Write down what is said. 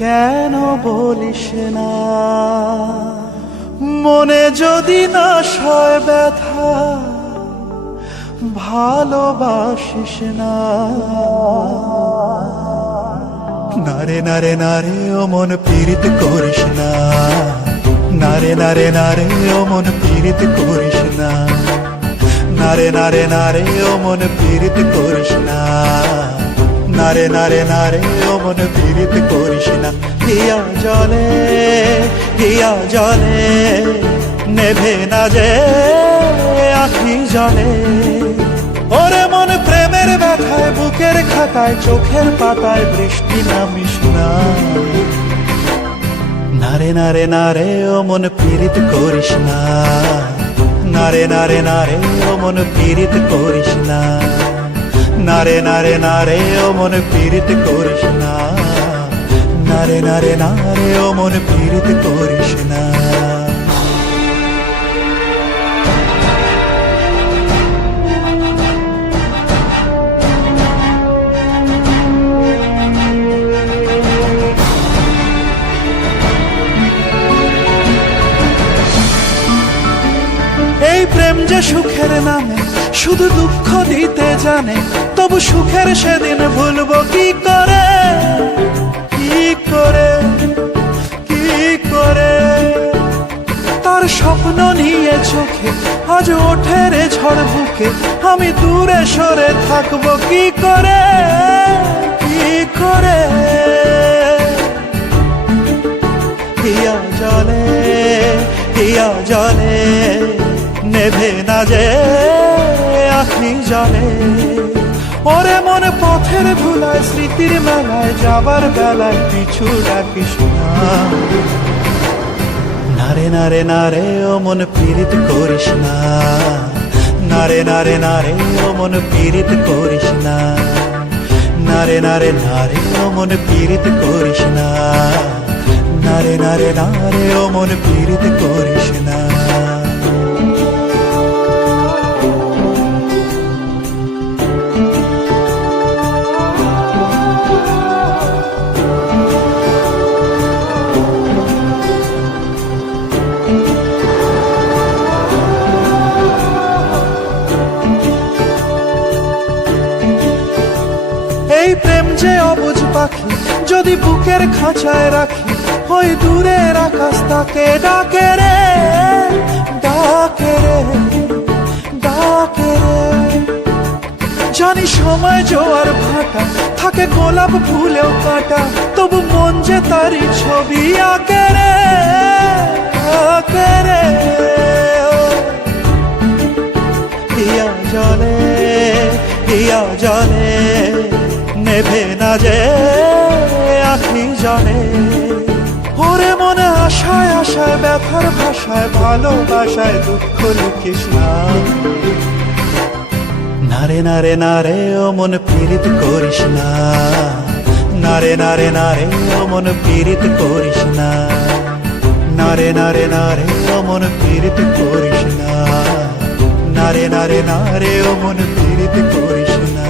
কেন বলিস না, মনে যদি না সয় ব্যথা, ভালোবাসিস না। নারে নারে নারে ও মন পীড়িত করিস না, নারে নারে নারে ও মন পীড়িত করিস না, নারে নারে নারে ও মন পীড়িত করিস না, নারে নারে নারে ও মন পীড়িত করিস না। হিয়া জলে হিয়া জলে নেভে না যে আখি জলে, ওরে মন প্রেমের ব্যথায় বুকের খাতায় চোখের পাতায় বৃষ্টি নামিস না। নারে নারে নারে ও মন পীড়িত করিস না, নারে নারে নারে ও মন পীড়িত করিস না, নারে নারে নারে ও মন পীড়িত করিস না, নারে নারে নারে ও মন পীড়িত করিস না। এই প্রেম যে সুখের নামে শুধু দুঃখ দিতে জানে, তবু সুখের সেদিন ভুলবো কি করে, কি করে, কি করে। তার স্বপ্ন নিয়ে চোখে আজ ওঠে রে ঝড় বুকে, আমি দূরে সরে থাকবো কি করে, কি করে। হিয়া জলে হিয়া জলে নেভে না যে আখি জলে, ওরে মন পথের ধুলায় স্মৃতির মেলায় যাবার বেলায় পিছু ডাকিস না। নারে নারে নারে ও মন পীড়িত করিস না, নারে নারে নারে ও মন পীড়িত করিস না, নারে নারে নারে ও মন পীড়িত করিস না, নারে নারে নারে ও মন পীড়িত করিস না। এই প্রেম যে অবুঝ পাখি, যদি বুকের খাঁচায় রাখি, ওই দূরের আকাশ তাকে ডাকে রে, ডাকে রে, ডাকে রে। জানি সময় জোয়ার ভাটা, থাকে গোলাপ ফুলেও কাটা, তবু মন যে তারি ছবি আঁকে রে, আঁকে রে। হিয়া জলে হিয়া জলে নেভে না যে আখি জলে, ওরে মনে আশায় আশায় ব্যথার ভাষায় ভালোবাসায় দুঃখ লিখিস না। নারে নারে নারে ও মন পীড়িত করিস না, নারে নারে নারে ও মন পীড়িত করিস না, নারে নারে নারে ও মন পীড়িত করিস না, নারে নারে নারে ও মন পীড়িত করিস না।